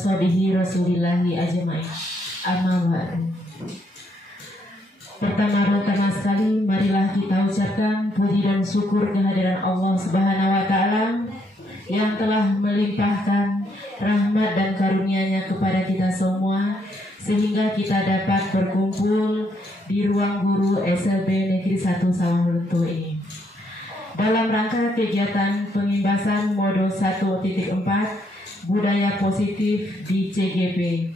ashabihi rasulillahi ajma'in. Amma ba'du. Pertama sekali marilah kita ucapkan puji dan syukur kehadiran Allah Subhanahu wa taala yang telah melimpahkan rahmat dan karunia-Nya kepada kita semua sehingga kita dapat berkumpul di ruang guru SLB Negeri 1 Sawalunto ini dalam rangka kegiatan pengimbasan modul 1.4 budaya positif di CGP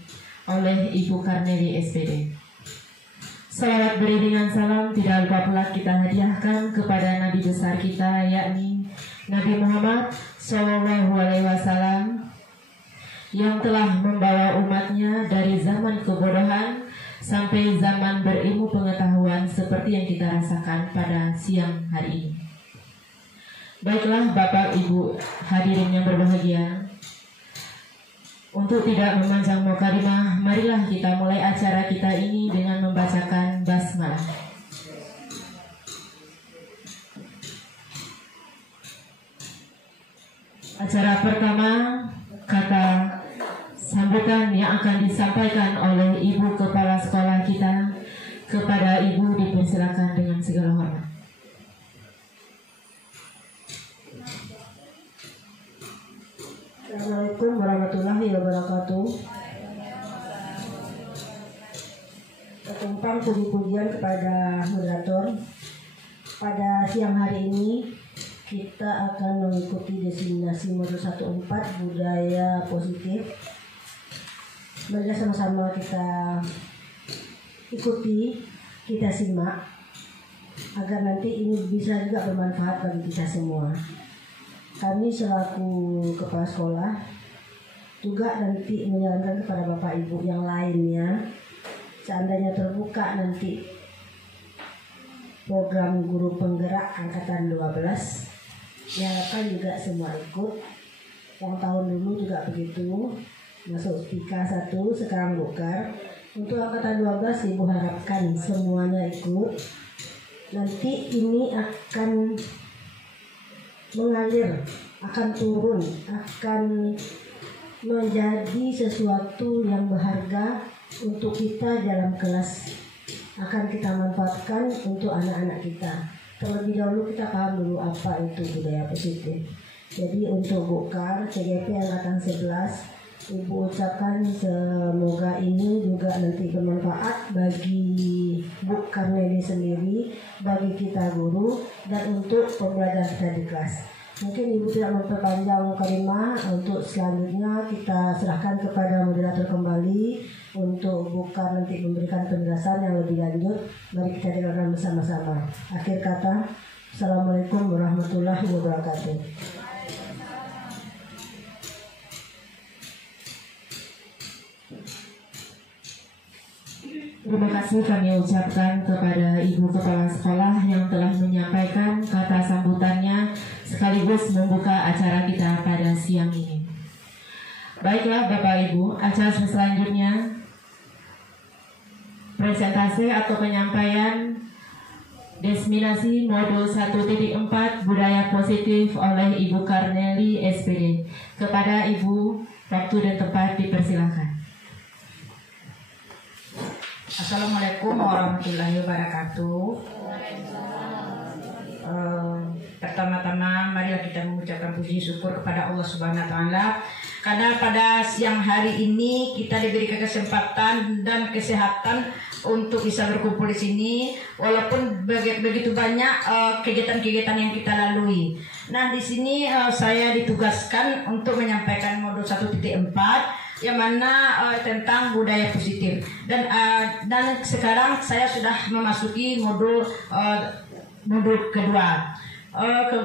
oleh Ibu Karneli SPD. Salawat beriringan salam tidak lupa pula kita hadiahkan kepada Nabi besar kita, yakni Nabi Muhammad SAW, yang telah membawa umatnya dari zaman kebodohan sampai zaman berilmu pengetahuan seperti yang kita rasakan pada siang hari ini. Baiklah Bapak Ibu hadirin yang berbahagia, untuk tidak memanjang mukaddimah, marilah kita mulai acara kita ini dengan membacakan basmalah. Acara pertama, kata sambutan yang akan disampaikan oleh Ibu Kepala Sekolah kita. Kepada Ibu dipersilakan dengan segala hormat. Assalamualaikum warahmatullahi wabarakatuh. Tumpang puji-pujian kepada moderator. Pada siang hari ini kita akan mengikuti destinasi modul 1.4 budaya positif. Mari sama-sama kita ikuti, kita simak agar nanti ini bisa juga bermanfaat bagi kita semua. Kami selaku kepala sekolah juga nanti menyarankan kepada Bapak Ibu yang lainnya, seandainya terbuka nanti program guru penggerak angkatan 12, diharapkan juga semua ikut. Yang tahun dulu juga begitu, masuk PIKA 1, sekarang Bukar. Untuk angkatan 12 Ibu harapkan semuanya ikut. Nanti ini akan mengalir, akan turun, akan menjadi sesuatu yang berharga untuk kita dalam kelas, akan kita manfaatkan untuk anak-anak kita. Terlebih dahulu kita paham dulu apa itu budaya positif. Jadi untuk Bukar CGP angkatan 11, Ibu ucapkan semoga ini juga nanti bermanfaat bagi Bu Karneli sendiri, bagi kita guru, dan untuk pembelajaran kita di kelas. Mungkin Ibu tidak memperpanjang mukaddimah, untuk selanjutnya kita serahkan kepada moderator kembali untuk Bukar nanti memberikan penjelasan yang lebih lanjut. Mari kita dengarkan bersama-sama. Akhir kata, Assalamualaikum warahmatullahi wabarakatuh. Terima kasih kami ucapkan kepada Ibu Kepala Sekolah yang telah menyampaikan kata sambutannya sekaligus membuka acara kita pada siang ini. Baiklah Bapak Ibu, acara selanjutnya presentasi atau penyampaian destinasi modul 1.4 budaya positif oleh Ibu Karneli SPD. Kepada Ibu, waktu dan tempat dipersilakan. Assalamualaikum warahmatullahi wabarakatuh. Pertama-tama marilah kita mengucapkan puji syukur kepada Allah Subhanahu wa taala karena pada siang hari ini kita diberikan kesempatan dan kesehatan untuk bisa berkumpul di sini walaupun begitu banyak kegiatan-kegiatan yang kita lalui. Nah, di sini saya ditugaskan untuk menyampaikan modul 1.4 yang mana tentang budaya positif, dan sekarang saya sudah memasuki modul kedua.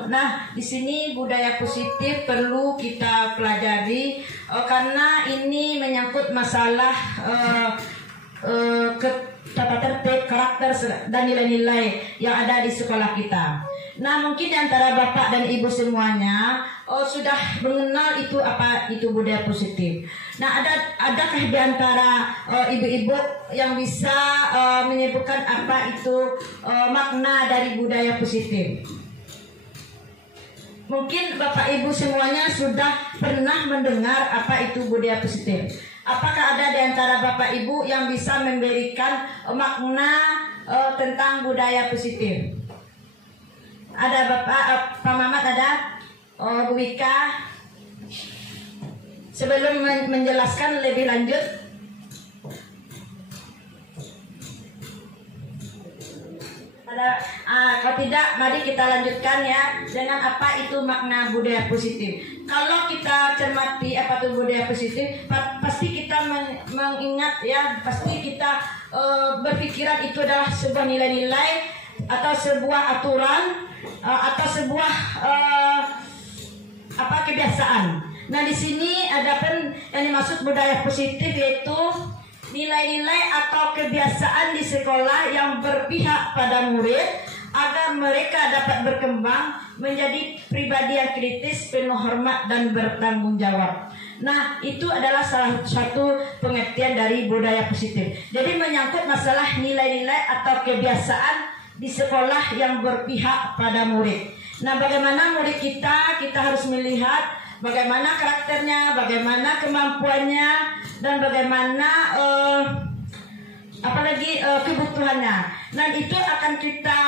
Nah, di sini budaya positif perlu kita pelajari karena ini menyangkut masalah tata tertib, karakter dan nilai-nilai yang ada di sekolah kita. Nah, mungkin di antara Bapak dan Ibu semuanya sudah mengenal itu apa itu budaya positif. Nah, adakah di antara ibu-ibu yang bisa menyebutkan apa itu makna dari budaya positif? Mungkin Bapak Ibu semuanya sudah pernah mendengar apa itu budaya positif? Apakah ada di antara Bapak Ibu yang bisa memberikan makna tentang budaya positif? Ada Bapak, Pak Mamat ada, Bu Wika. Sebelum menjelaskan lebih lanjut, kalau tidak, mari kita lanjutkan ya dengan apa itu makna budaya positif. Kalau kita cermati apa itu budaya positif, pasti kita mengingat ya, pasti kita berpikiran itu adalah sebuah nilai-nilai atau sebuah aturan atau sebuah kebiasaan. Nah di sini ada yang dimaksud budaya positif, yaitu nilai-nilai atau kebiasaan di sekolah yang berpihak pada murid agar mereka dapat berkembang menjadi pribadi yang kritis, penuh hormat dan bertanggung jawab. Nah itu adalah salah satu pengertian dari budaya positif. Jadi menyangkut masalah nilai-nilai atau kebiasaan di sekolah yang berpihak pada murid. Nah bagaimana murid kita harus melihat bagaimana karakternya, bagaimana kemampuannya, dan bagaimana kebutuhannya. Nah itu akan kita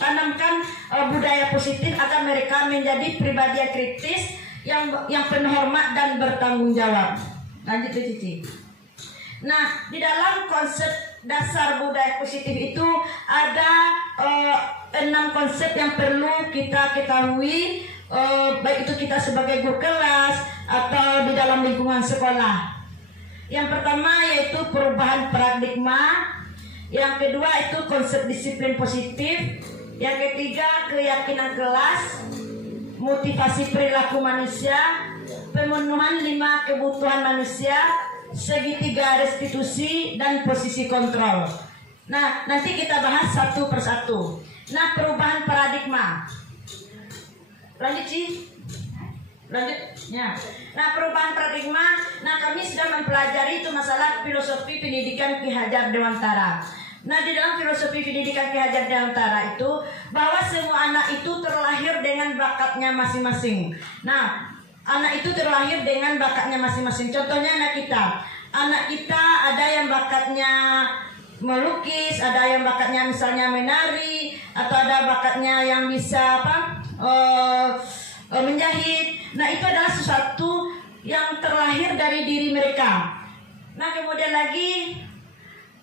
tanamkan budaya positif agar mereka menjadi pribadi yang kritis, yang penuh hormat dan bertanggung jawab. Lanjut Cici. Nah di dalam konsep dasar budaya positif itu ada 6 konsep yang perlu kita ketahui, baik itu kita sebagai guru kelas atau di dalam lingkungan sekolah. Yang pertama yaitu perubahan paradigma, yang kedua itu konsep disiplin positif, yang ketiga keyakinan kelas, motivasi perilaku manusia, pemenuhan 5 kebutuhan manusia, segitiga restitusi, dan posisi kontrol. Nah nanti kita bahas satu persatu. Nah perubahan paradigma, lanjut sih. Lanjutnya. Nah perubahan paradigma, nah kami sudah mempelajari itu masalah filosofi pendidikan Ki Hajar Dewantara. Nah di dalam filosofi pendidikan Ki Hajar Dewantara itu bahwa semua anak itu terlahir dengan bakatnya masing-masing. Nah anak itu terlahir dengan bakatnya masing-masing. Contohnya anak kita ada yang bakatnya melukis, ada yang bakatnya misalnya menari, atau ada bakatnya yang bisa menjahit. Nah itu adalah sesuatu yang terlahir dari diri mereka. Nah kemudian lagi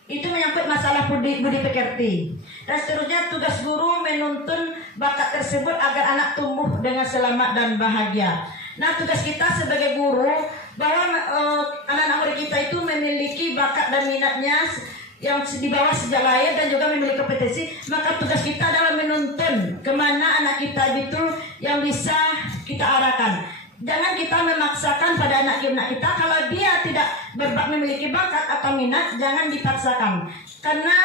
itu menyangkut masalah budi pekerti. Dan seterusnya tugas guru menuntun bakat tersebut agar anak tumbuh dengan selamat dan bahagia. Nah tugas kita sebagai guru bahwa anak-anak murid kita itu memiliki bakat dan minatnya yang di bawah sejak lahir dan juga memiliki kompetensi, maka tugas kita adalah menuntun kemana anak kita itu yang bisa kita arahkan. Jangan kita memaksakan pada anak kita. Kalau dia tidak memiliki bakat atau minat, jangan dipaksakan. Karena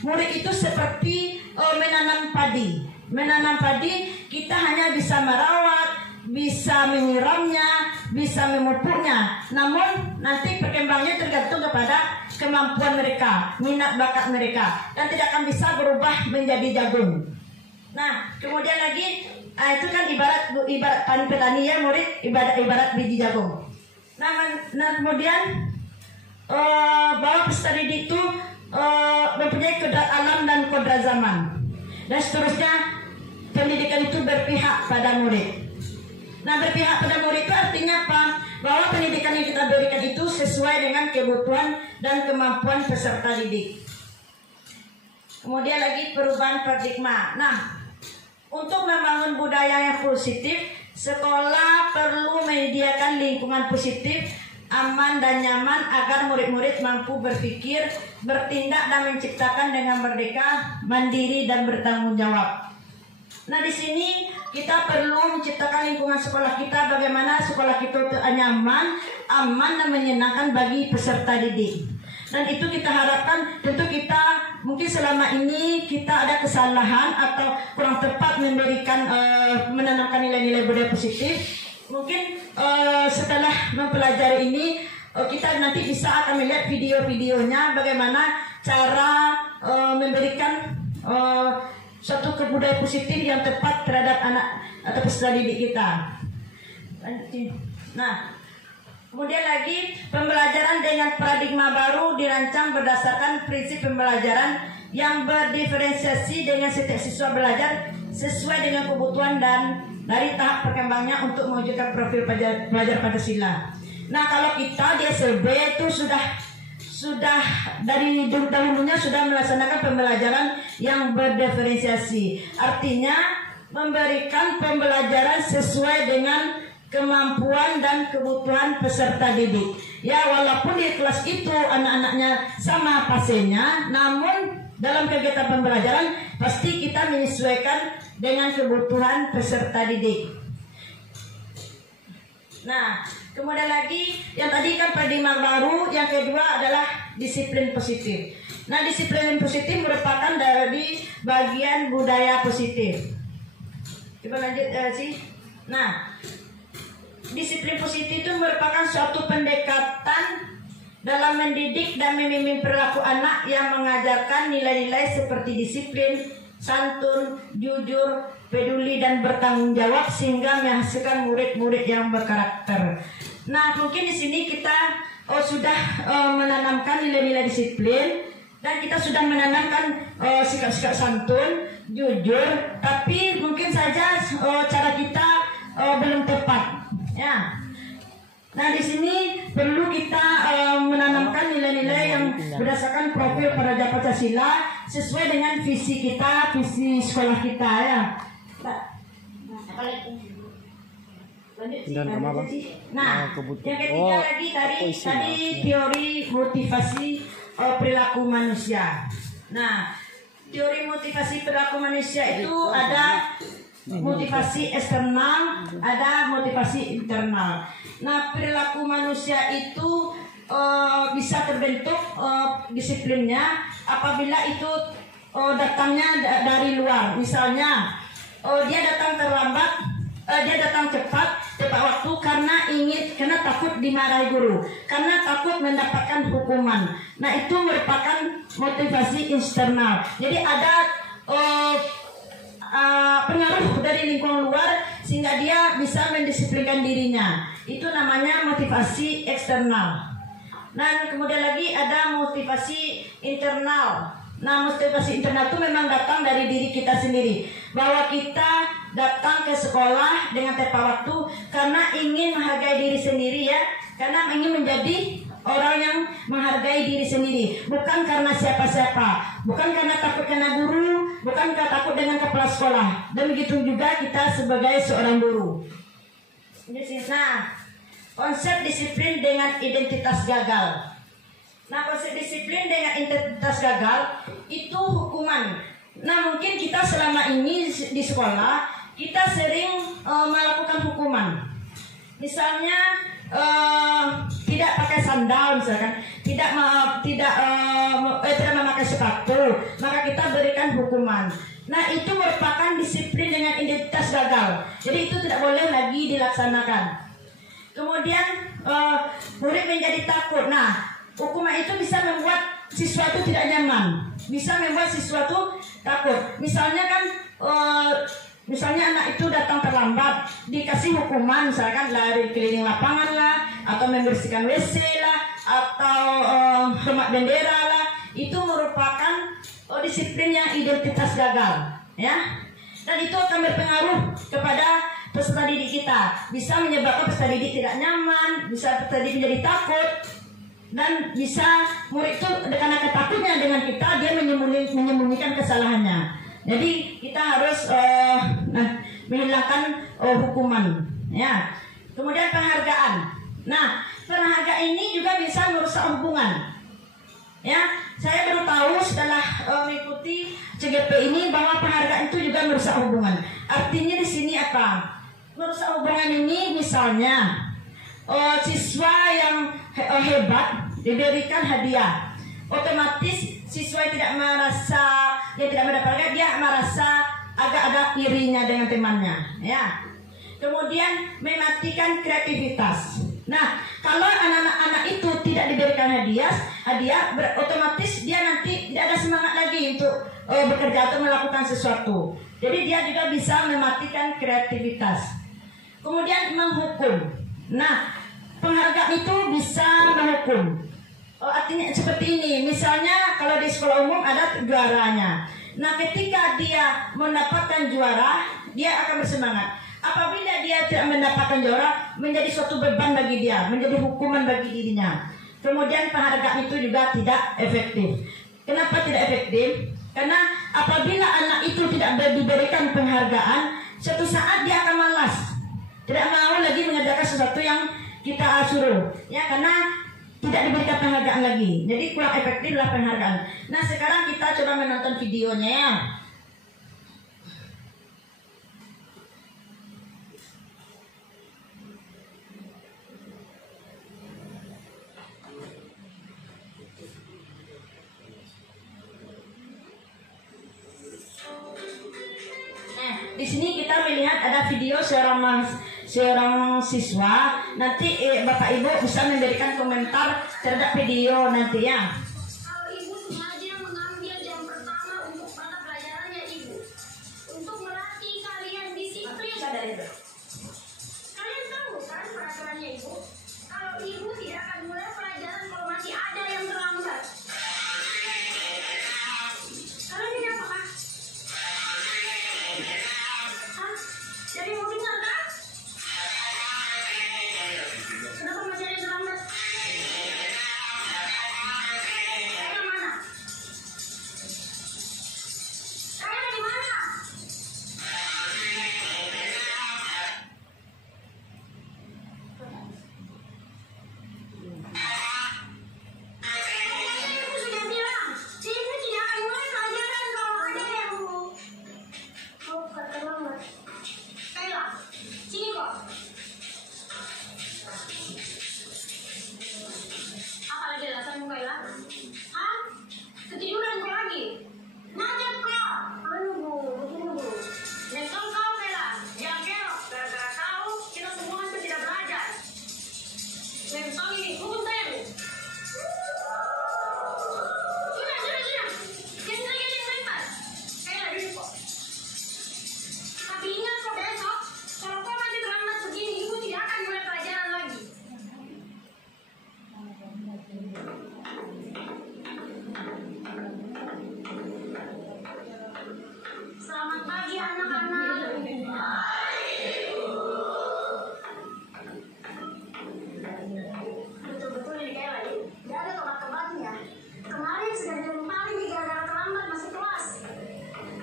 murid itu seperti menanam padi. Menanam padi, kita hanya bisa merawat, bisa menyiramnya, bisa memupuknya. Namun nanti perkembangannya tergantung kepada kemampuan mereka, minat bakat mereka, dan tidak akan bisa berubah menjadi jagung. Nah kemudian lagi itu kan ibarat petani ya murid, ibarat biji jagung. Nah kemudian bahwa peserta didik itu mempunyai kodrat alam dan kodrat zaman, dan seterusnya pendidikan itu berpihak pada murid. Nah berpihak pada murid itu artinya apa? Bahwa pendidikan yang kita berikan itu sesuai dengan kebutuhan dan kemampuan peserta didik. Kemudian lagi perubahan paradigma. Nah untuk membangun budaya yang positif, sekolah perlu menyediakan lingkungan positif, aman dan nyaman agar murid-murid mampu berpikir, bertindak dan menciptakan dengan merdeka, mandiri dan bertanggung jawab. Nah di sini kita perlu menciptakan lingkungan sekolah kita bagaimana sekolah kita itu nyaman, aman dan menyenangkan bagi peserta didik. Dan itu kita harapkan, tentu kita mungkin selama ini kita ada kesalahan atau kurang tepat memberikan menanamkan nilai-nilai budaya positif. Mungkin setelah mempelajari ini kita nanti bisa akan melihat video-videonya bagaimana cara memberikan suatu kebudayaan positif yang tepat terhadap anak atau peserta didik kita. Nah, kemudian lagi pembelajaran dengan paradigma baru dirancang berdasarkan prinsip pembelajaran yang berdiferensiasi dengan setiap siswa belajar sesuai dengan kebutuhan dan dari tahap perkembangannya untuk mewujudkan profil pelajar Pancasila. Nah, kalau kita di SLB itu sudah dari dahulunya sudah melaksanakan pembelajaran yang berdiferensiasi. Artinya memberikan pembelajaran sesuai dengan kemampuan dan kebutuhan peserta didik. Ya, walaupun di kelas itu anak-anaknya sama pasennya, namun dalam kegiatan pembelajaran pasti kita menyesuaikan dengan kebutuhan peserta didik. Nah, kemudian lagi yang tadi kan paradigma baru, yang kedua adalah disiplin positif. Nah, disiplin positif merupakan dari bagian budaya positif. Coba lanjut sih. Nah, disiplin positif itu merupakan suatu pendekatan dalam mendidik dan membimbing perilaku anak yang mengajarkan nilai-nilai seperti disiplin, santun, jujur, peduli, dan bertanggung jawab sehingga menghasilkan murid-murid yang berkarakter. Nah, mungkin di sini kita sudah menanamkan nilai-nilai disiplin dan kita sudah menanamkan sikap-sikap santun, jujur, tapi mungkin saja cara kita belum tepat. Ya. Nah, di sini perlu kita menanamkan nilai-nilai yang berdasarkan profil pelajar Pancasila sesuai dengan visi kita, visi sekolah kita ya. Nah, yang ketiga lagi tadi teori motivasi perilaku manusia. Nah, teori motivasi perilaku manusia itu ada motivasi eksternal, ada motivasi internal. Nah, perilaku manusia itu bisa terbentuk disiplinnya apabila itu datangnya dari luar. Misalnya, dia datang terlambat, dia datang cepat waktu karena takut dimarahi guru, karena takut mendapatkan hukuman. Nah, itu merupakan motivasi eksternal. Jadi ada pengaruh dari lingkungan luar sehingga dia bisa mendisiplinkan dirinya. Itu namanya motivasi eksternal. Nah, kemudian lagi ada motivasi internal. Nah, motivasi internal itu memang datang dari diri kita sendiri, bahwa kita datang ke sekolah dengan tepat waktu karena ingin menghargai diri sendiri ya, karena ingin menjadi orang yang menghargai diri sendiri, bukan karena siapa-siapa, bukan karena takut kena guru, bukan karena takut dengan kepala sekolah. Dan begitu juga kita sebagai seorang guru. Nah, konsep disiplin dengan identitas gagal. Nah, konsep disiplin dengan identitas gagal itu hukuman. Nah, mungkin kita selama ini di sekolah kita sering melakukan hukuman. Misalnya tidak pakai sandal, misalkan tidak memakai sepatu, maka kita berikan hukuman. Nah, itu merupakan disiplin dengan identitas gagal. Jadi itu tidak boleh lagi dilaksanakan. Kemudian murid menjadi takut. Nah, hukuman itu bisa membuat siswa itu tidak nyaman, bisa membuat siswa itu takut. Misalnya kan misalnya anak itu datang terlambat, dikasih hukuman, misalkan lari keliling lapangan lah, atau membersihkan WC lah, atau hormat bendera lah. Itu merupakan disiplin yang identitas gagal, ya. Dan itu akan berpengaruh kepada peserta didik kita, bisa menyebabkan peserta didik tidak nyaman, bisa peserta didik menjadi takut, dan bisa murid itu karena ketakutnya dengan kita, dia menyembunyikan kesalahannya. Jadi kita harus menghilangkan hukuman, ya. Kemudian penghargaan. Nah, penghargaan ini juga bisa merusak hubungan. Ya, saya baru tahu setelah mengikuti CGP ini bahwa penghargaan itu juga merusak hubungan. Artinya di sini apa? Merusak hubungan ini misalnya siswa yang hebat diberikan hadiah, otomatis siswa yang tidak mendapatkan, dia merasa agak ada irinya dengan temannya, ya. Kemudian mematikan kreativitas. Nah, kalau anak-anak itu tidak diberikan hadiah, otomatis dia nanti tidak ada semangat lagi untuk bekerja atau melakukan sesuatu. Jadi dia juga bisa mematikan kreativitas. Kemudian menghukum. Nah, penghargaan itu bisa menghukum. Artinya seperti ini, misalnya kalau di sekolah umum ada juaranya. Nah, ketika dia mendapatkan juara, dia akan bersemangat. Apabila dia tidak mendapatkan juara, menjadi suatu beban bagi dia, menjadi hukuman bagi dirinya. Kemudian penghargaan itu juga tidak efektif. Kenapa tidak efektif? Karena apabila anak itu tidak diberikan penghargaan, suatu saat dia akan malas, tidak mau lagi mengerjakan sesuatu yang kita suruh, ya, karena tidak diberikan penghargaan lagi. Jadi kurang efektiflah penghargaan. Nah, sekarang kita coba menonton videonya ya. Nah, di sini kita melihat ada video seorang siswa. Nanti Bapak Ibu bisa memberikan komentar terhadap video nanti ya. Kalau ibu sengaja mengambil jam pertama untuk mata pelajarannya ibu, untuk melatih kalian disiplin. Kalian tahu kan peraturannya ibu? Kalau ibu tidak akan mulai pelajaran kalau masih ada yang terlambat. Kalian ini apakah? Hah? Jadi mau dengar kan? Kenapa masih ada yang terlambat? Kalian mana? Kalian di mana? Ibu sudah bilang, ibu tidak akan mulai pelajaran kalau ada yang mau terlambat. Kayla, sini kok. Apa lagi alasanmu, Kayla? Hah? Ketiduran kau lagi? Najat kau? Aduh, begini bu. Nyesel kau, Kayla. Jangan kerok. Gara-gara kau, kita semua hampir tidak belajar. Nyesel ini, hukum saya bu. Sudah. Jangan lagi ada yang lempar. Kayla, duduk kok. Tapi ingat kok besok, kalau kau masih terlambat begini, ibu tidak akan mulai pelajaran lagi. Selamat pagi anak-anak. Betul-betul ini kayak lagi. Gak ada tobat-tobatnya. Kemarin sudah diumpali nih gara-gara terlambat masuk kelas.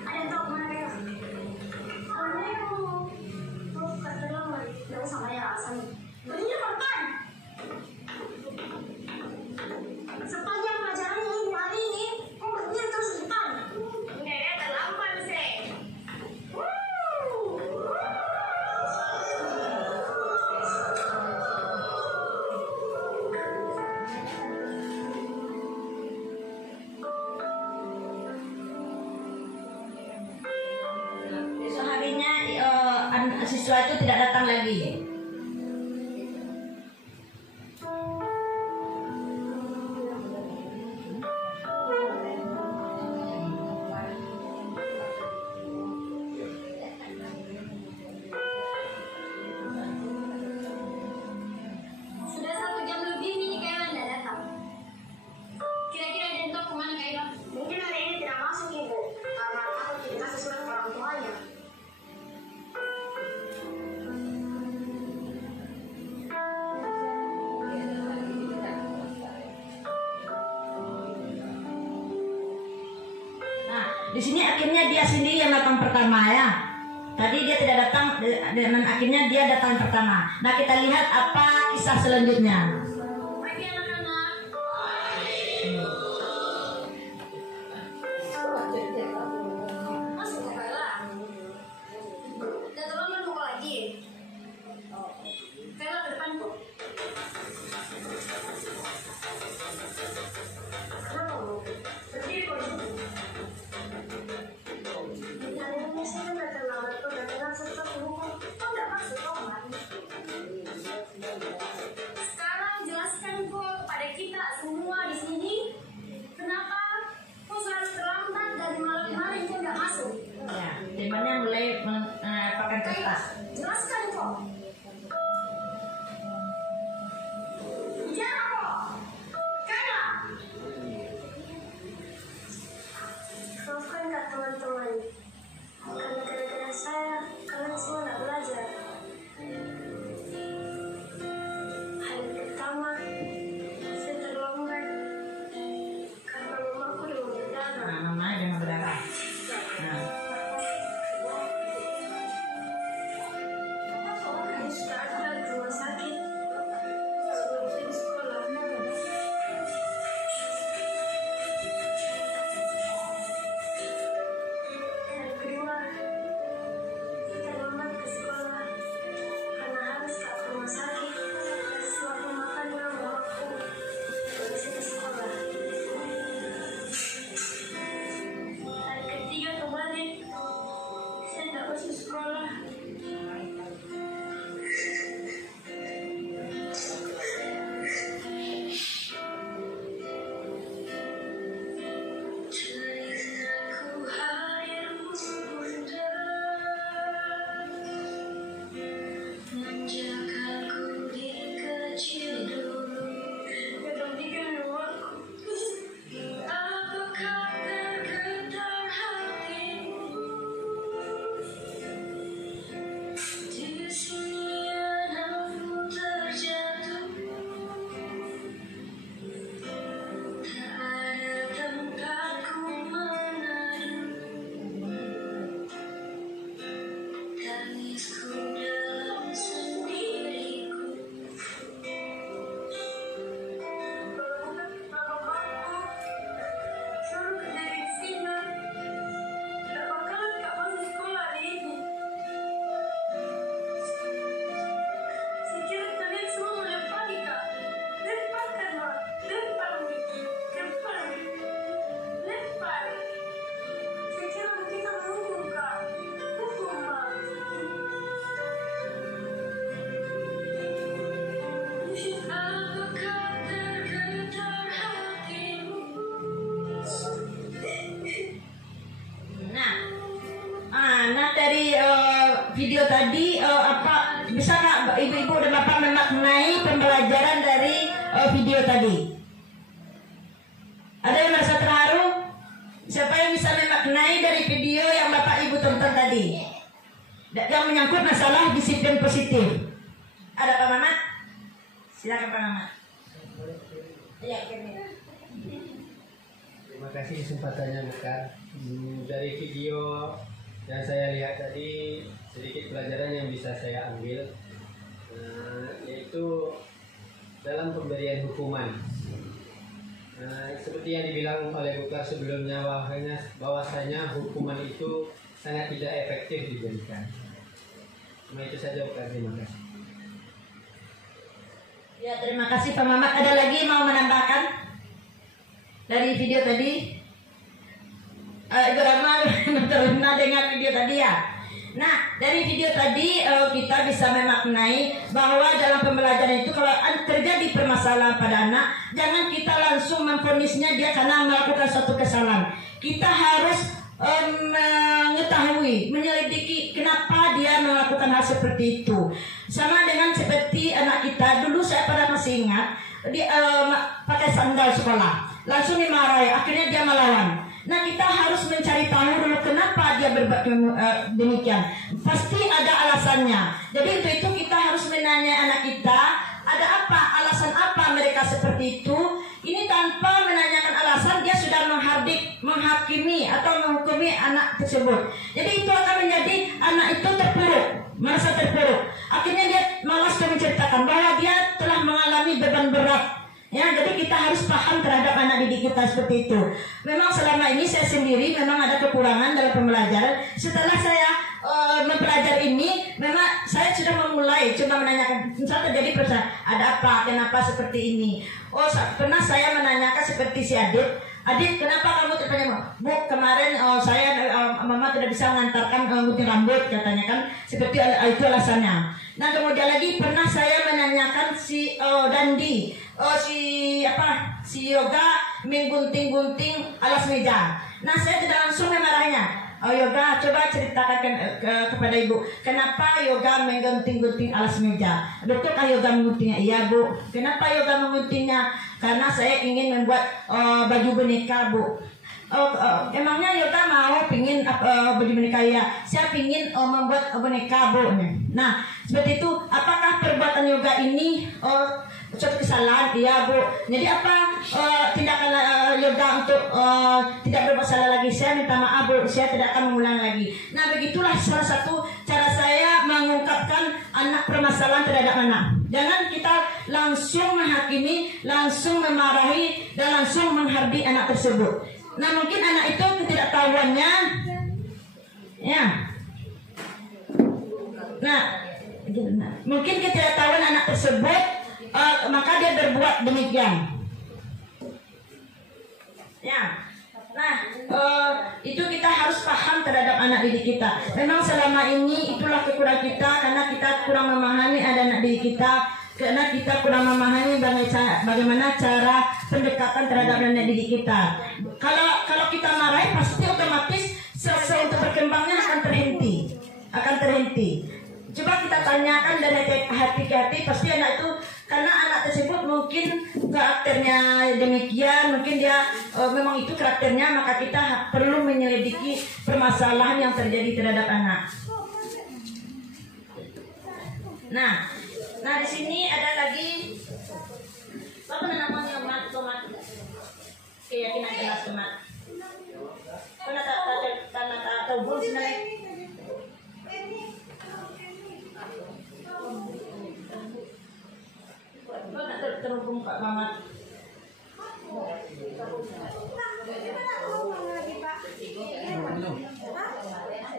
Ada yang tahu kemana kayak? Kamu kata terlambat. Gak usah banyak alasan. Begini kan? Sepanjang pelajarannya ibu hari ini, kau berdiri terus di depan. Enggak, terlambat sih. Besok harinya siswa itu tidak datang lagi. Sudah 1 jam lebih nih Kayla tidak datang. Kira-kira ada yang tahu kemana Kayla? Mungkin hari ini tidak masuk ibu, karena aku tidak kasih surat ke orang tuanya. Nah, di sini akhirnya dia sendiri yang datang pertama ya. Tadi dia tidak datang dan akhirnya dia datang pertama. Nah, kita lihat apa kisah selanjutnya. Pagi anak-anak. Masuk kok Kayla. Udah terlambat mau lagi. Kayla ke depan kok. Berdiri kok. Kalian saya udah terlambat kok, udah telat sesuatu hukum. Kau nggak masuk kok, Mari. Sekarang video tadi apa bisa nggak ibu-ibu dan bapak memaknai pembelajaran dari video tadi? Ada yang merasa terharu? Siapa yang bisa memaknai dari video yang bapak ibu tonton tadi? Yang menyangkut masalah disiplin positif. Ada Pak Mamat? Silakan Pak Mamat. Ya, terima kasih kesempatannya Mekar. Dari video yang saya lihat tadi sedikit pelajaran yang bisa saya ambil, yaitu dalam pemberian hukuman. Seperti yang dibilang oleh Bukar sebelumnya, bahwasanya hukuman itu sangat tidak efektif diberikan. Cuma itu saja Bukar, terima kasih. Ya, terima kasih Pak Mamat. Ada lagi mau menambahkan dari video tadi? Ibu Rama pernah dengar video tadi ya? Nah, dari video tadi kita bisa memaknai bahwa dalam pembelajaran itu kalau terjadi permasalahan pada anak, jangan kita langsung memvonisnya dia karena melakukan suatu kesalahan. Kita harus mengetahui, menyelidiki kenapa dia melakukan hal seperti itu. Sama dengan seperti anak kita, dulu saya pernah masih ingat, dia pakai sandal sekolah, langsung dimarahi, akhirnya dia melawan. Nah, kita harus mencari tahu dulu kenapa dia berbuat demikian. Pasti ada alasannya. Jadi untuk itu kita harus menanya anak kita, ada apa, alasan apa mereka seperti itu. Ini tanpa menanyakan alasan, dia sudah menghakimi atau menghukumi anak tersebut. Jadi itu akan menjadi anak itu terpuruk, merasa terpuruk. Akhirnya dia malas menceritakan bahwa dia telah mengalami beban berat. Ya, jadi kita harus paham terhadap anak didik kita seperti itu. Memang selama ini saya sendiri memang ada kekurangan dalam pembelajaran. Setelah saya mempelajari ini, memang saya sudah memulai coba menanyakan, misalnya terjadi persoalan, ada apa, kenapa seperti ini. Oh, pernah saya menanyakan seperti si Adit, kenapa kamu tertanya, Bu, kemarin saya Mama tidak bisa mengantarkan gunting rambut, katanya kan, seperti itu alasannya. Nah, kemudian lagi pernah saya menanyakan si Dandi, si Yoga menggunting-gunting alas meja. Nah, saya tidak langsung memarahinya. Yoga, coba ceritakan kepada ibu, kenapa Yoga menggunting-gunting alas meja? Betulkah Yoga mengguntingnya? Iya, Bu. Kenapa Yoga mengguntingnya? Karena saya ingin membuat baju boneka, Bu. Emangnya Yoga mau pingin baju boneka? Ya, saya pingin membuat boneka, Bu. Nah, seperti itu. Apakah perbuatan Yoga ini suatu kesalahan? Iya, Bu. Jadi apa tindakan Yoga untuk tidak berbuat salah lagi? Saya minta maaf, Bu, saya tidak akan mengulang lagi. Nah, begitulah salah satu cara saya mengungkapkan anak permasalahan terhadap anak. Jangan kita langsung menghakimi, langsung memarahi, dan langsung menghardi anak tersebut. Nah, mungkin anak itu ketidaktahuannya, ya. Nah, mungkin ketidaktahuan anak tersebut, maka dia berbuat demikian. Ya, nah itu kita harus paham terhadap anak didik kita. Memang selama ini itulah kekurangan kita karena kita kurang memahami ada anak didik kita, karena kita kurang memahami bagaimana cara pendekatan terhadap anak didik kita. Kalau kita marahi pasti otomatis untuk berkembangnya akan terhenti. Coba kita tanyakan dari hati ke hati, pasti anak itu, karena anak tersebut mungkin karakternya demikian, mungkin dia memang itu karakternya, maka kita perlu menyelidiki permasalahan yang terjadi terhadap anak. Nah di sini ada lagi apa namanya tomat. Keyakinan jelas tomat. Karena tak tahu bun sebenarnya. Terhubung Pak Mamat.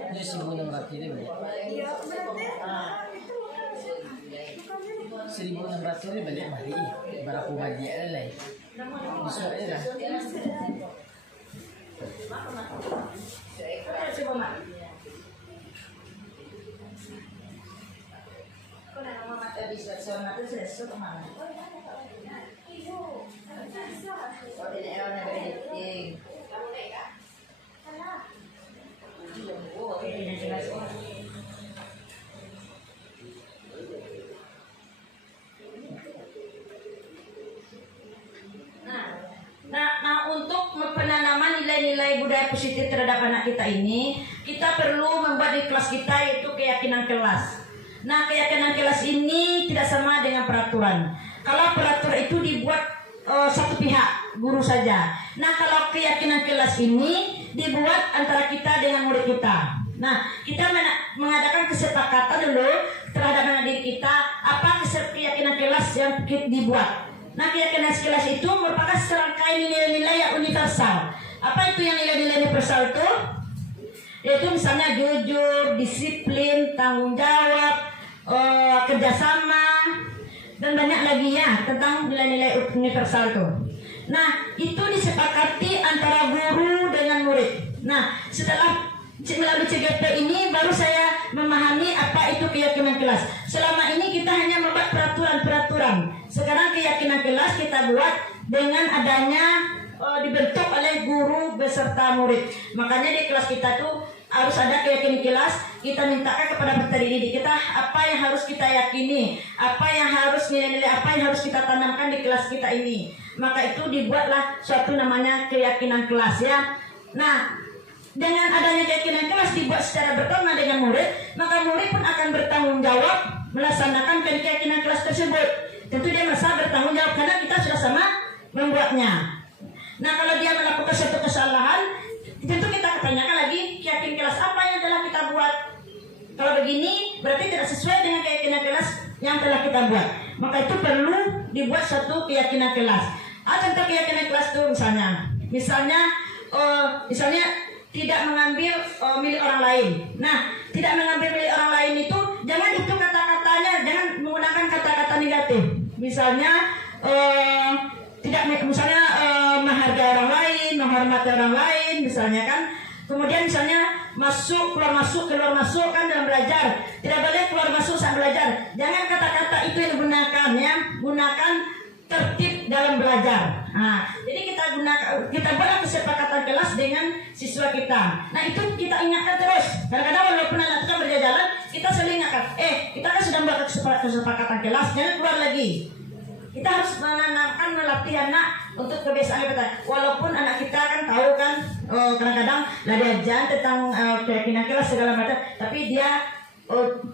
Ini 1.600 ini balik. 1.600 ini balik. Berapa bagian lah? Bisa ya. Coba Mak. Kau nak nama mata bisa soalnya tu selesai kemana? Oh, dia nak editing. Oh, ini jelas. nilai-nilai budaya positif terhadap anak kita ini, kita perlu membuat di kelas kita yaitu keyakinan kelas. Nah, keyakinan kelas ini tidak sama dengan peraturan. Kalau peraturan itu dibuat satu pihak, guru saja. Nah, kalau keyakinan kelas ini dibuat antara kita dengan murid kita. Nah, kita mengadakan kesepakatan dulu terhadap anak didik kita, apa keyakinan kelas yang dibuat. Nah, keyakinan kelas itu merupakan serangkaian nilai-nilai yang universal. Apa itu yang nilai-nilai universal itu? Yaitu misalnya jujur, disiplin, tanggung jawab, kerjasama, dan banyak lagi ya tentang nilai-nilai universal itu. Nah, itu disepakati antara guru dengan murid. Nah, setelah melalui CGP ini baru saya memahami apa itu keyakinan kelas. Selama ini kita hanya membuat peraturan-peraturan. Sekarang keyakinan kelas kita buat dengan adanya dibentuk oleh guru beserta murid. Makanya di kelas kita tuh harus ada keyakinan kelas. Kita mintakan kepada peserta didik kita apa yang harus kita yakini, apa yang harus nilai-nilai apa yang harus kita tanamkan di kelas kita ini. Maka itu dibuatlah suatu namanya keyakinan kelas ya. Nah, dengan adanya keyakinan kelas dibuat secara bersama dengan murid, maka murid pun akan bertanggung jawab melaksanakan keyakinan kelas tersebut. Tentu dia merasa bertanggung jawab karena kita sudah sama membuatnya. Nah, kalau dia melakukan suatu kesalahan, tentu kita tanyakan lagi keyakinan kelas apa yang telah kita buat. Kalau begini berarti tidak sesuai dengan keyakinan kelas yang telah kita buat. Maka itu perlu dibuat suatu keyakinan kelas. Contoh keyakinan kelas itu misalnya tidak mengambil milik orang lain. Nah, tidak mengambil milik orang lain itu jangan itu kata-katanya, jangan menggunakan kata-kata negatif. Misalnya menghargai orang lain, menghormati orang lain, misalnya kan. Kemudian misalnya keluar masuk kan dalam belajar. Tidak boleh keluar masuk saat belajar. Jangan kata-kata itu yang digunakan ya. Gunakan tertib dalam belajar. Nah, jadi kita buat kesepakatan kelas dengan siswa kita. Nah, itu kita ingatkan terus. Kadang-kadang walaupun anak kita berjalan, kita selalu ingatkan, kita kan sudah buat kesepakatan kelas, jangan keluar lagi. Kita harus menanamkan, melatih anak untuk kebiasaan kita. Walaupun anak kita kan tahu kan, kadang-kadang lah diajar tentang keyakinan kelas segala macam, tapi dia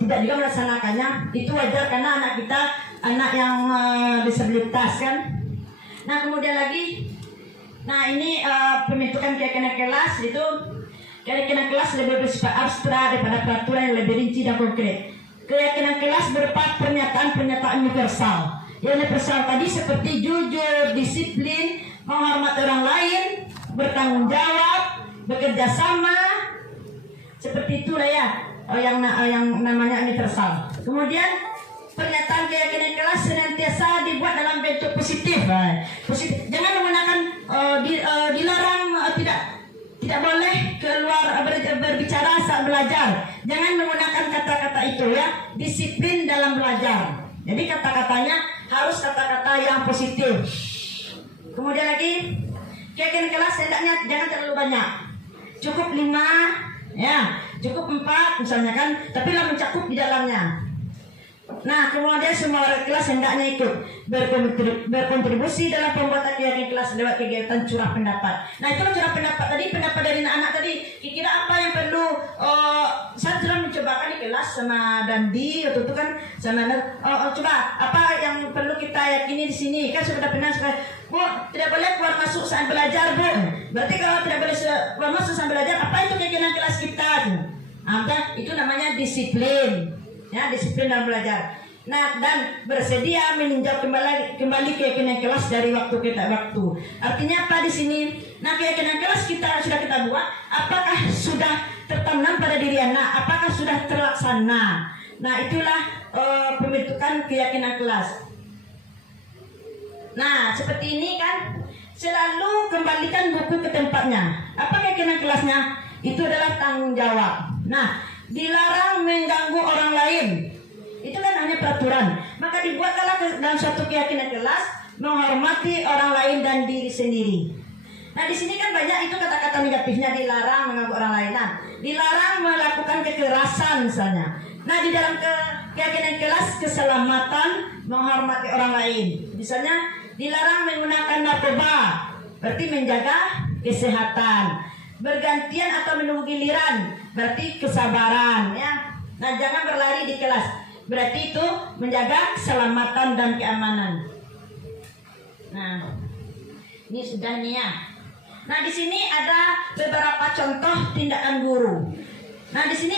tidak juga melaksanakannya. Itu wajar karena anak kita anak yang disabilitas kan. Nah, kemudian lagi, ini pembentukan keyakinan kelas itu keyakinan kelas lebih bersifat abstrak daripada peraturan yang lebih rinci dan konkret. Keyakinan kelas berupa pernyataan universal. Yang universal tadi seperti jujur, disiplin, menghormati orang lain, bertanggung jawab, bekerja sama, seperti itulah ya yang namanya universal. Kemudian pernyataan keyakinan kelas senantiasa dibuat dalam bentuk positif. Positif. Jangan menggunakan dilarang tidak boleh keluar berbicara saat belajar. Jangan menggunakan kata-kata itu ya. Disiplin dalam belajar. Jadi kata-katanya harus kata-kata yang positif. Kemudian lagi keyakinan kelas hendaknya jangan terlalu banyak. Cukup 5 ya, cukup 4 misalnya kan, tapi lah mencakup di dalamnya. Nah, kemudian semua orang kelas hendaknya ikut berkontribusi dalam pembuatan keyakinan kelas lewat kegiatan curah pendapat. Nah, itu curah pendapat tadi, pendapat dari anak-anak tadi. Kira-kira apa yang perlu? Saya sudah mencobakan di kelas sama Dandi waktu itu kan sama coba apa yang perlu kita yakini di sini kan sudah pernah sekali. Bu, tidak boleh keluar masuk saat belajar, Bu. Berarti kalau tidak boleh keluar masuk saat belajar, apa itu keyakinan kelas kita? Itu namanya disiplin. Ya, disiplin dalam belajar. Nah, dan bersedia meninjau kembali keyakinan kelas dari waktu ke waktu. Artinya apa di sini? Nah, keyakinan kelas sudah kita buat, apakah sudah tertanam pada diri anak? Apakah sudah terlaksana? Nah, itulah pembentukan keyakinan kelas. Nah, seperti ini kan, selalu kembalikan buku ke tempatnya. Apa keyakinan kelasnya? Itu adalah tanggung jawab. Nah, dilarang mengganggu orang lain. Itu kan hanya peraturan. Maka dibuatlah dalam suatu keyakinan kelas menghormati orang lain dan diri sendiri. Nah, di sini kan banyak itu kata-kata negatifnya, dilarang mengganggu orang lain. Nah, dilarang melakukan kekerasan misalnya. Nah, di dalam keyakinan kelas keselamatan menghormati orang lain. Misalnya dilarang menggunakan narkoba. Berarti menjaga kesehatan. Bergantian atau menunggu giliran berarti kesabaran ya. Nah, jangan berlari di kelas. Berarti itu menjaga keselamatan dan keamanan. Nah, ini sudah nih ya. Nah, di sini ada beberapa contoh tindakan guru. Nah, di sini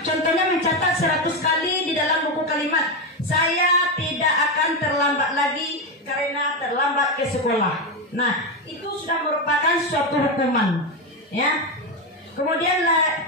contohnya mencatat 100 kali di dalam buku kalimat. Saya tidak akan terlambat lagi karena terlambat ke sekolah. Nah, itu sudah merupakan suatu hukuman, ya. Kemudian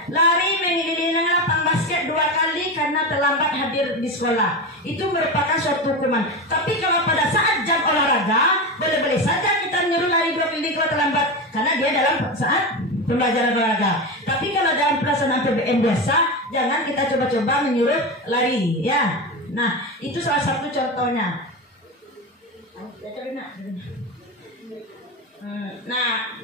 lari mengelilingi lapang basket 2 kali karena terlambat hadir di sekolah. Itu merupakan suatu hukuman. Tapi kalau pada saat jam olahraga, boleh-boleh saja kita menyuruh lari 2 kali kalau terlambat, karena dia dalam saat pembelajaran olahraga. Tapi kalau dalam pelaksanaan PBM biasa, jangan kita coba-coba menyuruh lari, ya. Nah, itu salah satu contohnya.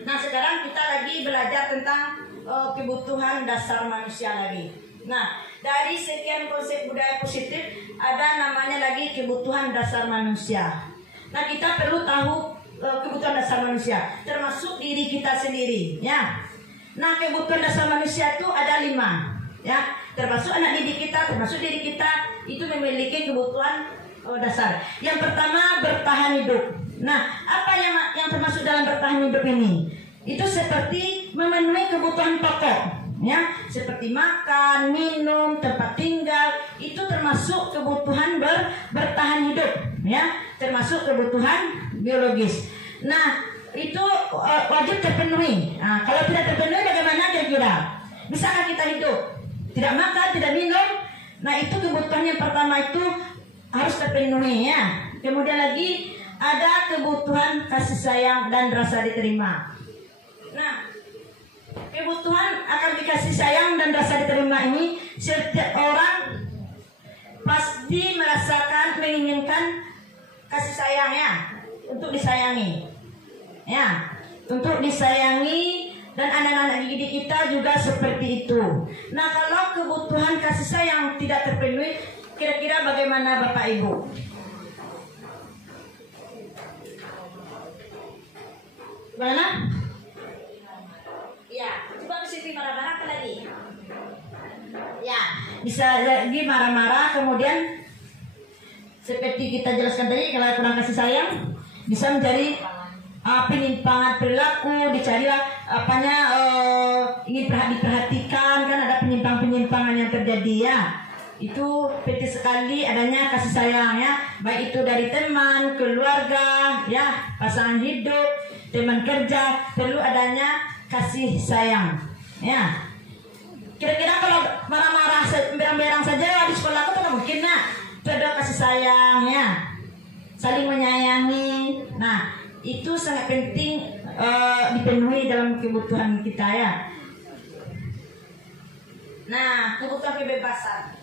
Nah, sekarang kita lagi belajar tentang kebutuhan dasar manusia lagi. Nah, dari sekian konsep budaya positif ada namanya lagi kebutuhan dasar manusia. Nah, kita perlu tahu kebutuhan dasar manusia, termasuk diri kita sendiri, ya. Nah, kebutuhan dasar manusia itu ada 5, ya. Termasuk anak didik kita, termasuk diri kita itu memiliki kebutuhan dasar. Yang pertama, bertahan hidup. Nah, apa yang termasuk dalam bertahan hidup ini? Itu seperti memenuhi kebutuhan pokok, ya, seperti makan, minum, tempat tinggal. Itu termasuk kebutuhan bertahan hidup, ya, termasuk kebutuhan biologis. Nah, itu wajib terpenuhi. Nah, kalau tidak terpenuhi bagaimana kira-kira? Bisakah kita hidup? Tidak makan, tidak minum. Nah, itu kebutuhan yang pertama itu harus terpenuhi, ya. Kemudian lagi ada kebutuhan kasih sayang dan rasa diterima. Nah, kebutuhan akan dikasih sayang dan rasa diterima ini setiap orang pasti merasakan, menginginkan kasih sayang, ya, untuk disayangi, ya, untuk disayangi. Dan anak-anak didik kita juga seperti itu. Nah, kalau kebutuhan kasih sayang tidak terpenuhi, kira-kira bagaimana Bapak Ibu? Gimana? Ya, coba mesti marah-marah apa lagi? Ya, bisa lagi marah-marah, kemudian seperti kita jelaskan tadi, kalau kurang kasih sayang bisa menjadi penyimpangan perilaku, dicarilah ingin diperhatikan, kan ada penyimpangan yang terjadi, ya. Itu penting sekali adanya kasih sayang, ya, baik itu dari teman, keluarga, ya, pasangan hidup, teman kerja, perlu adanya kasih sayang, ya. Kira-kira kalau marah-marah berang-berang saja di sekolah itu kan mungkin, nah, itu ada kasih sayang, ya, saling menyayangi. Nah, itu sangat penting dipenuhi dalam kebutuhan kita, ya. Nah, kebutuhan kebebasan.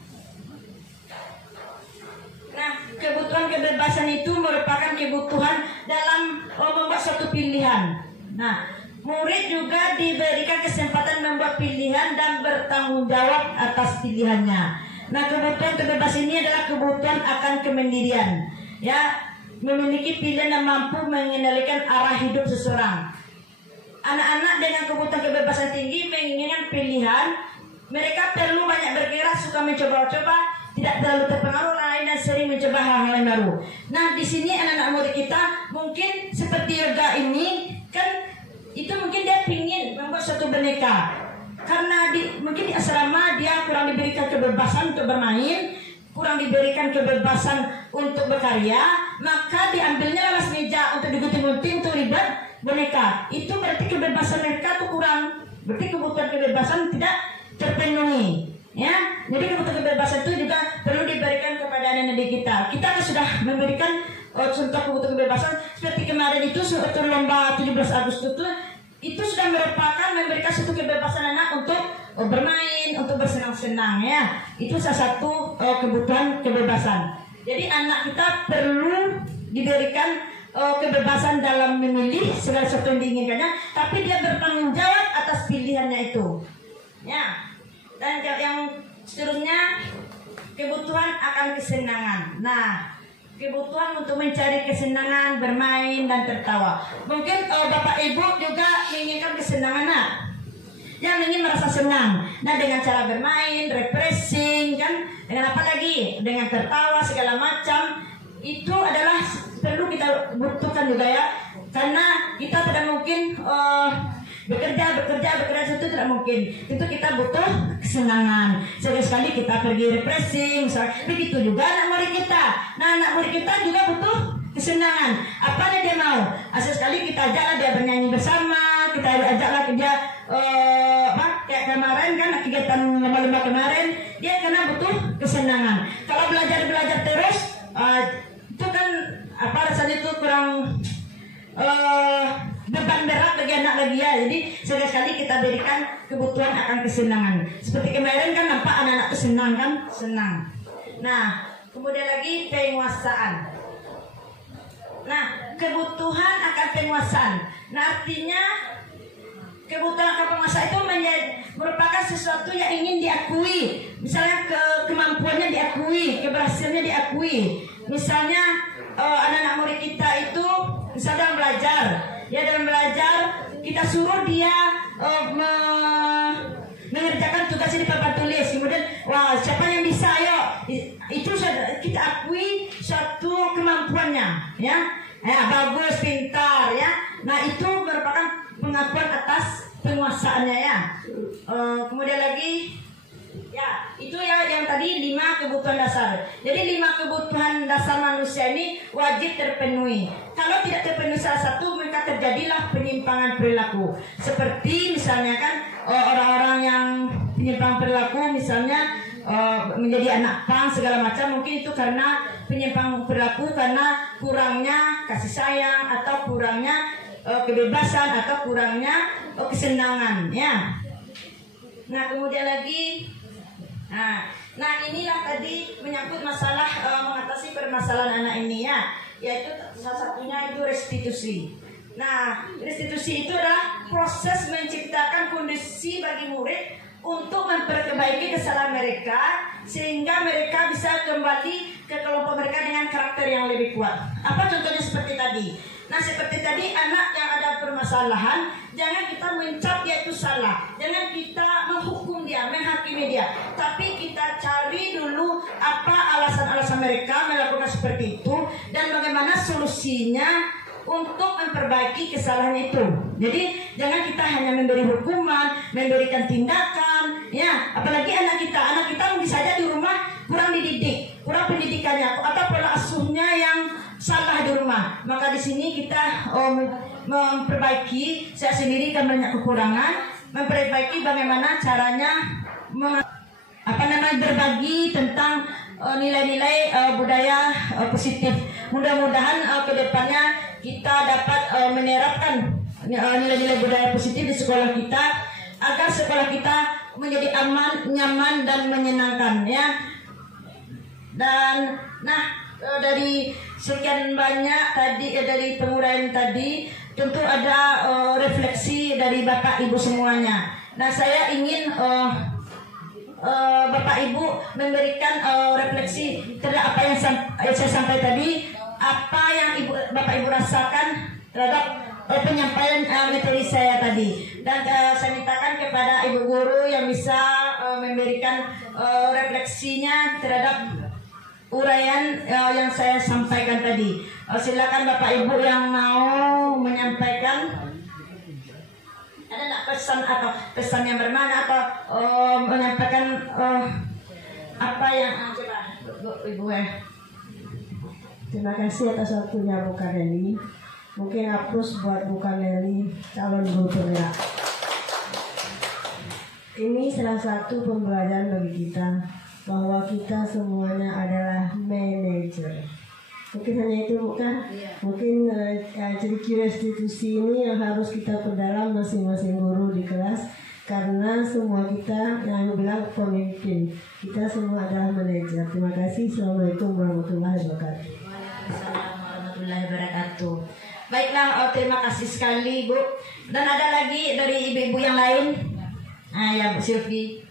Nah, kebutuhan kebebasan itu merupakan kebutuhan dalam membuat suatu pilihan. Nah, murid juga diberikan kesempatan membuat pilihan dan bertanggung jawab atas pilihannya. Nah, kebutuhan kebebasan ini adalah kebutuhan akan kemandirian, ya, memiliki pilihan dan mampu mengendalikan arah hidup seseorang. Anak-anak dengan kebutuhan kebebasan tinggi menginginkan pilihan. Mereka perlu banyak bergerak, suka mencoba-coba, tidak terlalu terpengaruh lain dan sering mencoba hal-hal yang baru. Nah, di sini anak-anak murid kita mungkin seperti yoga ini, kan itu mungkin dia ingin membuat suatu boneka. Karena mungkin di asrama dia kurang diberikan kebebasan untuk bermain, kurang diberikan kebebasan untuk berkarya, maka diambilnya alas meja untuk digunting-gunting untuk ribet boneka. Itu berarti kebebasan mereka itu kurang, berarti kebutuhan kebebasan tidak terpenuhi, ya. Jadi kebutuhan kebebasan itu juga perlu diberikan kepada anak-anak kita. Kita kan sudah memberikan contoh kebutuhan kebebasan seperti kemarin itu suatu lomba 17 Agustus itu sudah merupakan memberikan suatu kebebasan anak untuk bermain, untuk bersenang-senang, ya. Itu salah satu kebutuhan kebebasan. Jadi anak kita perlu diberikan kebebasan dalam memilih segala sesuatu yang diinginkannya, tapi dia bertanggung jawab atas pilihannya itu, ya. Dan yang seterusnya kebutuhan akan kesenangan. Nah, kebutuhan untuk mencari kesenangan, bermain dan tertawa. Mungkin Bapak Ibu juga menginginkan kesenangan, nak, yang ingin merasa senang. Nah, dengan cara bermain, refreshing, kan, dengan apa lagi? Dengan tertawa segala macam. Itu adalah perlu kita butuhkan juga ya, karena kita tidak mungkin bekerja itu tidak mungkin. Tentu kita butuh kesenangan. Sekali kita pergi refreshing. Begitu juga anak murid kita. Nah, anak murid kita juga butuh kesenangan. Apa yang dia mau? Sekali kita ajaklah dia bernyanyi bersama. Kita ajaklah dia kayak kemarin kan kegiatan lomba-lomba kemarin, dia karena butuh kesenangan. Kalau belajar terus, itu kan apa rasanya itu kurang beban berat bagi anak lagi ya. Jadi sekali kita berikan kebutuhan akan kesenangan. Seperti kemarin kan nampak anak-anak itu senang kan, senang. Nah, kemudian lagi penguasaan. Nah, kebutuhan akan penguasaan. Nah, artinya kebutuhan akan penguasaan itu merupakan sesuatu yang ingin diakui. Misalnya kemampuannya diakui, keberhasilannya diakui. Misalnya anak-anak murid kita itu misalnya dalam belajar, ya dalam belajar kita suruh dia mengerjakan tugas di papan tulis. Kemudian, wah siapa yang bisa, ayo. Itu kita akui suatu kemampuannya, ya. Bagus, pintar, ya. Nah itu merupakan pengakuan atas penguasaannya ya. Kemudian lagi, ya itu ya yang tadi 5 kebutuhan dasar. Jadi 5 kebutuhan dasar manusia ini wajib terpenuhi. Kalau tidak terpenuhi salah satu, maka terjadilah penyimpangan perilaku. Seperti misalnya kan orang-orang yang penyimpangan perilaku, misalnya menjadi anak pang segala macam, mungkin itu karena penyimpangan perilaku karena kurangnya kasih sayang atau kurangnya kebebasan atau kurangnya kesenangan ya. Nah kemudian lagi, nah inilah tadi menyangkut masalah mengatasi permasalahan anak ini ya, yaitu salah satunya itu restitusi. Nah restitusi itu adalah proses menciptakan kondisi bagi murid untuk memperbaiki kesalahan mereka sehingga mereka bisa kembali ke kelompok mereka dengan karakter yang lebih kuat. Apa contohnya seperti tadi? Nah seperti tadi, anak yang ada permasalahan, jangan kita mencap dia itu salah, jangan kita menghukum dia, menghakimi dia, tapi kita cari dulu apa alasan-alasan mereka melakukan seperti itu dan bagaimana solusinya untuk memperbaiki kesalahan itu. Jadi jangan kita hanya memberi hukuman, memberikan tindakan, ya. Apalagi anak kita mungkin saja di rumah kurang dididik, kurang pendidikannya atau pola asuhnya yang salah di rumah. Maka di sini kita memperbaiki. Saya sendiri kan banyak kekurangan, memperbaiki bagaimana caranya berbagi tentang nilai-nilai budaya positif. Mudah-mudahan ke depannya kita dapat menerapkan nilai-nilai budaya positif di sekolah kita agar sekolah kita menjadi aman, nyaman dan menyenangkan ya. Dan dari sekian banyak tadi dari penguraian tadi, tentu ada refleksi dari Bapak Ibu semuanya. Nah saya ingin Bapak Ibu memberikan refleksi terhadap apa yang saya sampaikan tadi, apa yang Bapak Ibu rasakan terhadap penyampaian materi saya tadi. Dan saya mintakan kepada Ibu Guru yang bisa memberikan refleksinya terhadap uraian yang saya sampaikan tadi. Silakan Bapak Ibu yang mau menyampaikan. Ada tak pesan atau pesan yang bermana atau menyampaikan apa yang Ibu Terima kasih atas waktunya Bu Kaneli. Mungkin hapus buat Bu Kaneli, calon guru penggerak. Ini salah satu pembelajaran bagi kita bahwa kita semuanya adalah manajer. Mungkin hanya itu bukan? Mungkin ciri restitusi ini yang harus kita perdalam masing-masing guru di kelas, karena semua kita yang bilang pemimpin, kita semua adalah manajer. Terima kasih. Assalamualaikum warahmatullahi wabarakatuh. Assalamualaikum warahmatullahi wabarakatuh. Baiklah, terima kasih sekali Bu. Dan ada lagi dari ibu-ibu yang lain. Ya Bu Silvi.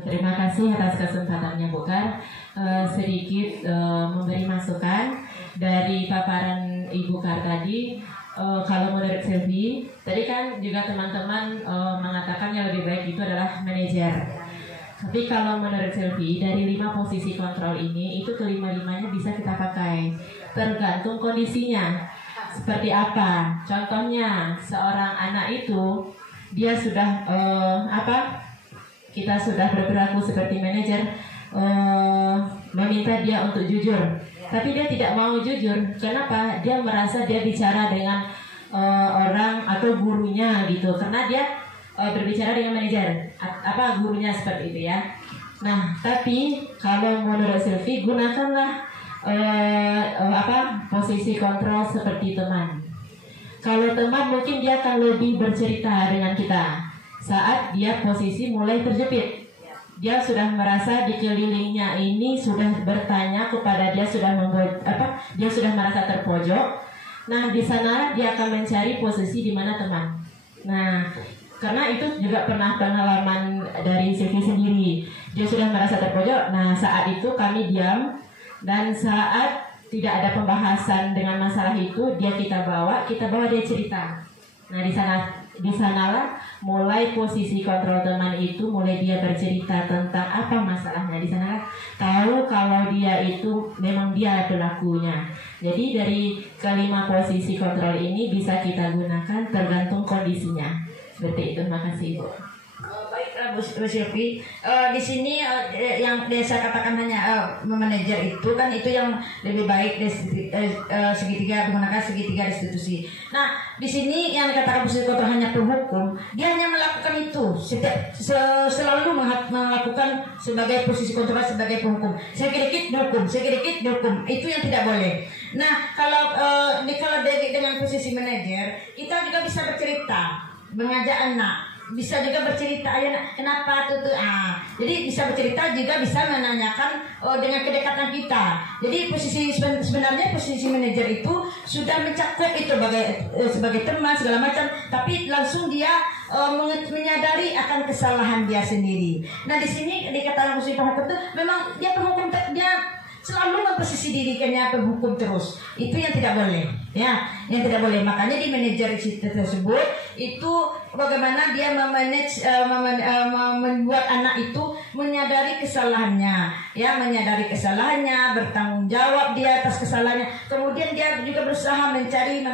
Terima kasih atas kesempatannya Bu Kar. Sedikit memberi masukan dari paparan Ibu Kar tadi. Kalau menurut Sylvie, tadi kan juga teman-teman mengatakan yang lebih baik itu adalah manajer. Tapi kalau menurut Sylvie, dari 5 posisi kontrol ini, itu kelima-limanya bisa kita pakai. Tergantung kondisinya. Seperti apa? Contohnya, seorang anak itu, dia sudah kita sudah berperilaku seperti manajer, meminta dia untuk jujur, tapi dia tidak mau jujur. Kenapa? Dia merasa dia bicara dengan orang atau gurunya gitu, karena dia berbicara dengan manajer, gurunya seperti itu ya. Nah, tapi kalau menurut Sylvie, gunakanlah posisi kontrol seperti teman. Kalau teman mungkin dia akan lebih bercerita dengan kita saat dia posisi mulai terjepit. Dia sudah merasa di kelilingnya ini sudah bertanya kepada dia, dia sudah merasa terpojok. Nah, di sana dia akan mencari posisi di mana teman. Nah, karena itu juga pernah pengalaman dari Sylvie sendiri. Dia sudah merasa terpojok. Nah, saat itu kami diam, dan saat tidak ada pembahasan dengan masalah itu, kita bawa dia cerita. Nah, di sanalah mulai posisi kontrol teman itu, mulai dia bercerita tentang apa masalahnya. Di sana tahu kalau dia itu memang dia pelakunya. Jadi dari kelima posisi kontrol ini bisa kita gunakan tergantung kondisinya. Seperti itu. Terima kasih Ibu. Baiklah Bu Sylvie, di sini yang saya katakan hanya manajer itu kan itu yang lebih baik segitiga, menggunakan segitiga restitusi. Nah, di sini yang dikatakan posisi kontrol hanya penghukum, dia hanya melakukan itu selalu melakukan sebagai posisi kontrol sebagai penghukum. Sedikit dihukum, itu yang tidak boleh. Nah, kalau dengan posisi manajer, kita juga bisa bercerita, mengajak anak. Bisa juga bercerita, ayah kenapa tuh. Jadi bisa bercerita juga bisa menanyakan dengan kedekatan kita. Jadi sebenarnya posisi manajer itu sudah mencakup itu sebagai teman segala macam, tapi langsung dia menyadari akan kesalahan dia sendiri. Nah, di sini dikatakan posisi penghukum itu memang dia penghukum, dia selalu memposisi dirinya penghukum terus. Itu yang tidak boleh, ya, yang tidak boleh. Makanya di manajer tersebut itu bagaimana dia membuat anak itu menyadari kesalahannya, ya, bertanggung jawab dia atas kesalahannya. Kemudian dia juga berusaha mencari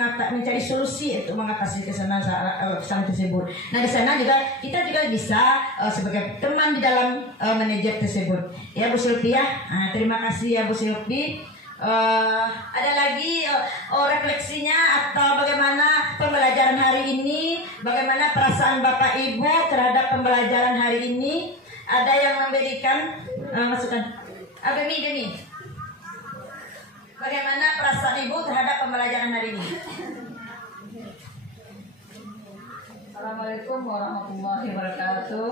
solusi untuk mengatasi kesalahan tersebut. Nah, di sana juga kita juga bisa sebagai teman di dalam manajer tersebut. Ya Bu Sylvie ya. Terima kasih ya Bu Sylvie. Ada lagi refleksinya atau bagaimana pembelajaran hari ini, bagaimana perasaan Bapak Ibu terhadap pembelajaran hari ini? Ada yang memberikan masukan? Demi. Bagaimana perasaan Ibu terhadap pembelajaran hari ini? Assalamualaikum warahmatullahi wabarakatuh.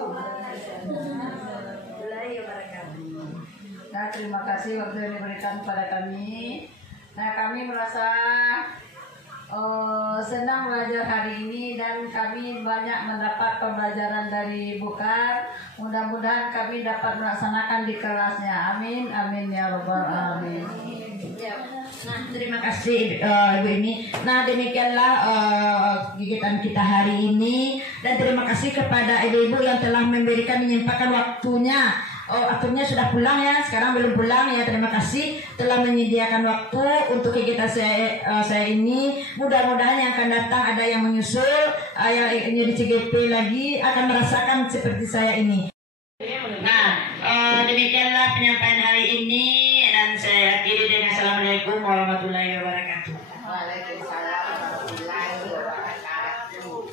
Nah, terima kasih waktu yang diberikan kepada kami. Nah, kami merasa senang belajar hari ini dan kami banyak mendapat pembelajaran dari Bu Kar. Mudah-mudahan kami dapat melaksanakan di kelasnya. Amin, amin ya rabbal alamin. Nah, terima kasih Ibu ini. Nah, demikianlah kegiatan kita hari ini, dan terima kasih kepada ibu-ibu yang telah menyempatkan waktunya. Akhirnya sudah pulang ya, sekarang belum pulang ya. Terima kasih telah menyediakan waktu untuk kegiatan saya ini. Mudah-mudahan yang akan datang ada yang menyusul, yang ingin di CGP lagi akan merasakan seperti saya ini. Nah, demikianlah penyampaian hari ini, dan saya akhiri dengan Assalamualaikum warahmatullahi wabarakatuh. Waalaikumsalam warahmatullahi wabarakatuh.